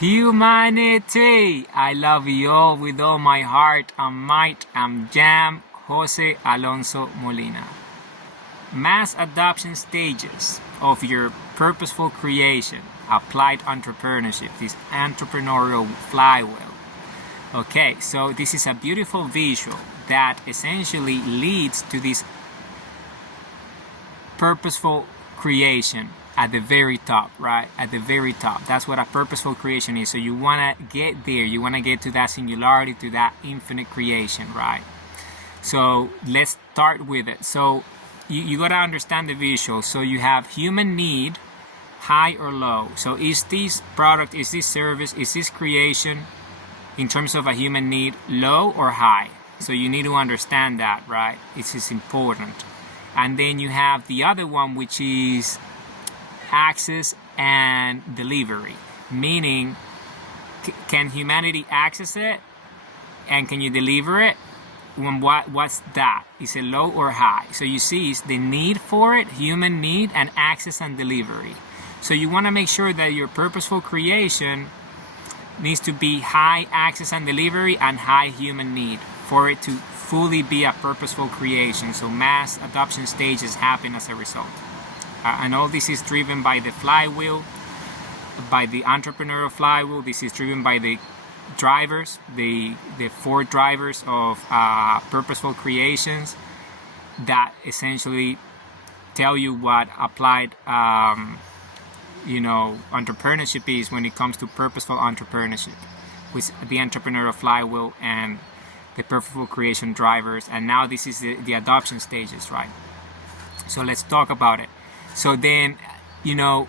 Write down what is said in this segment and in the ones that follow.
Humanity! I love you all with all my heart and might. I'm Jam Jose Alonso Molina. Mass adoption stages of your purposeful creation, applied entrepreneurship, this entrepreneurial flywheel. Okay, so this is a beautiful visual that essentially leads to this purposeful creation at the very top, right? At the very top. That's what a purposeful creation is. So you want to get there. You want to get to that singularity, to that infinite creation, right? So let's start with it. So you got to understand the visual. So you have human need, high or low. So is this product, is this service, is this creation in terms of a human need, low or high? So you need to understand that, right? This is important. And then you have the other one, which is access and delivery, meaning can humanity access it and can you deliver it? What's that? Is it low or high? So you see, it's the need for it, human need, and access and delivery. So you want to make sure that your purposeful creation needs to be high access and delivery and high human need for it to fully be a purposeful creation. So mass adoption stages happen as a result. And all this is driven by the flywheel, by the entrepreneurial flywheel. This is driven by the drivers, the four drivers of purposeful creations that essentially tell you what applied entrepreneurship is when it comes to purposeful entrepreneurship, with the entrepreneurial flywheel and the purposeful creation drivers. And now this is the adoption stages, right? So let's talk about it. So then, a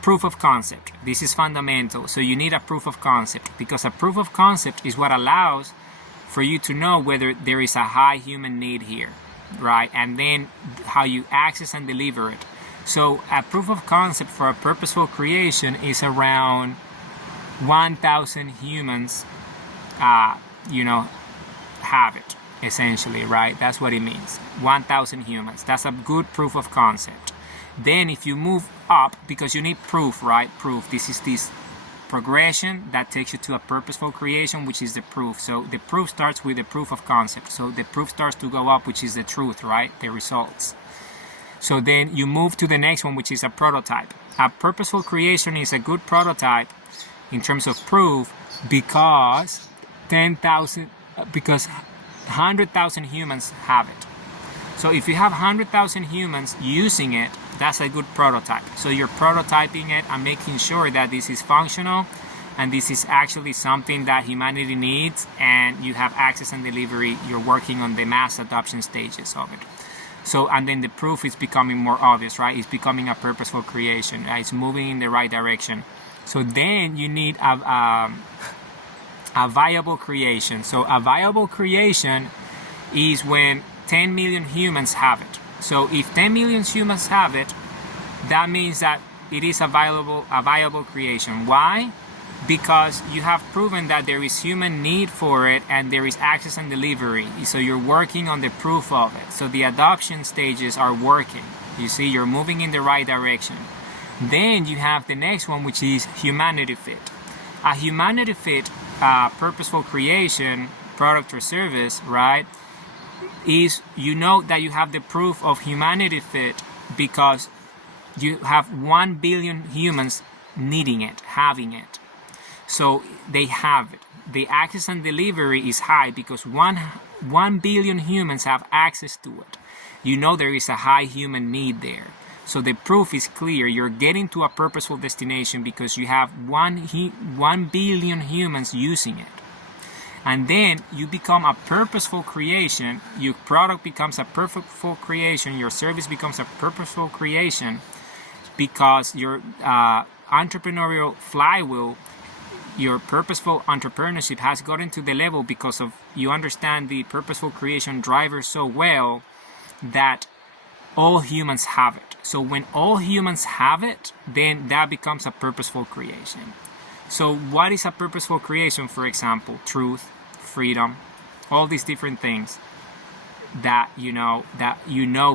proof of concept. This is fundamental. So you need a proof of concept, because a proof of concept is what allows for you to know whether there is a high human need here, right? And then how you access and deliver it. So a proof of concept for a purposeful creation is around 1,000 humans, have it. Essentially, right? That's what it means. 1,000 humans. That's a good proof of concept. Then if you move up, because you need proof, right? Proof. This is this progression that takes you to a purposeful creation, which is the proof. So the proof starts with the proof of concept. So the proof starts to go up, which is the truth, right? The results. So then you move to the next one, which is a prototype. A purposeful creation is a good prototype in terms of proof because 100,000 humans have it. So if you have 100,000 humans using it, that's a good prototype. So you're prototyping it and making sure that this is functional and this is actually something that humanity needs, and you have access and delivery. You're working on the mass adoption stages of it. So, and then the proof is becoming more obvious, right? It's becoming a purposeful creation. It's moving in the right direction. So then you need a viable creation. So a viable creation is when 10 million humans have it. So if 10 million humans have it, that means that it is a viable creation. Why? Because you have proven that there is human need for it and there is access and delivery. So you're working on the proof of it. So the adoption stages are working. You see, you're moving in the right direction. Then you have the next one, which is humanity fit. A humanity fit purposeful creation, product or service, right, is that you have the proof of humanity fit because you have 1 billion humans needing it, having it. So they have it. The access and delivery is high because 1 billion humans have access to it. There is a high human need there. So the proof is clear. You're getting to a purposeful destination because you have 1 billion humans using it. And then you become a purposeful creation. Your product becomes a purposeful creation. Your service becomes a purposeful creation because your entrepreneurial flywheel, your purposeful entrepreneurship has gotten to the level because of you understand the purposeful creation driver so well that all humans have it. So when all humans have it, then that becomes a purposeful creation. So what is a purposeful creation? For example, truth, freedom, all these different things that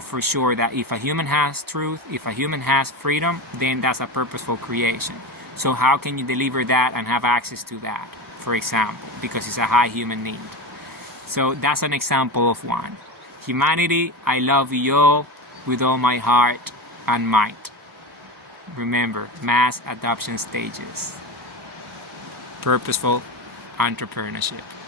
for sure that if a human has truth, if a human has freedom, then that's a purposeful creation. So how can you deliver that and have access to that, for example, because it's a high human need? So that's an example of one. Humanity, I love you all with all my heart and might. Remember, mass adoption stages. Purposeful entrepreneurship.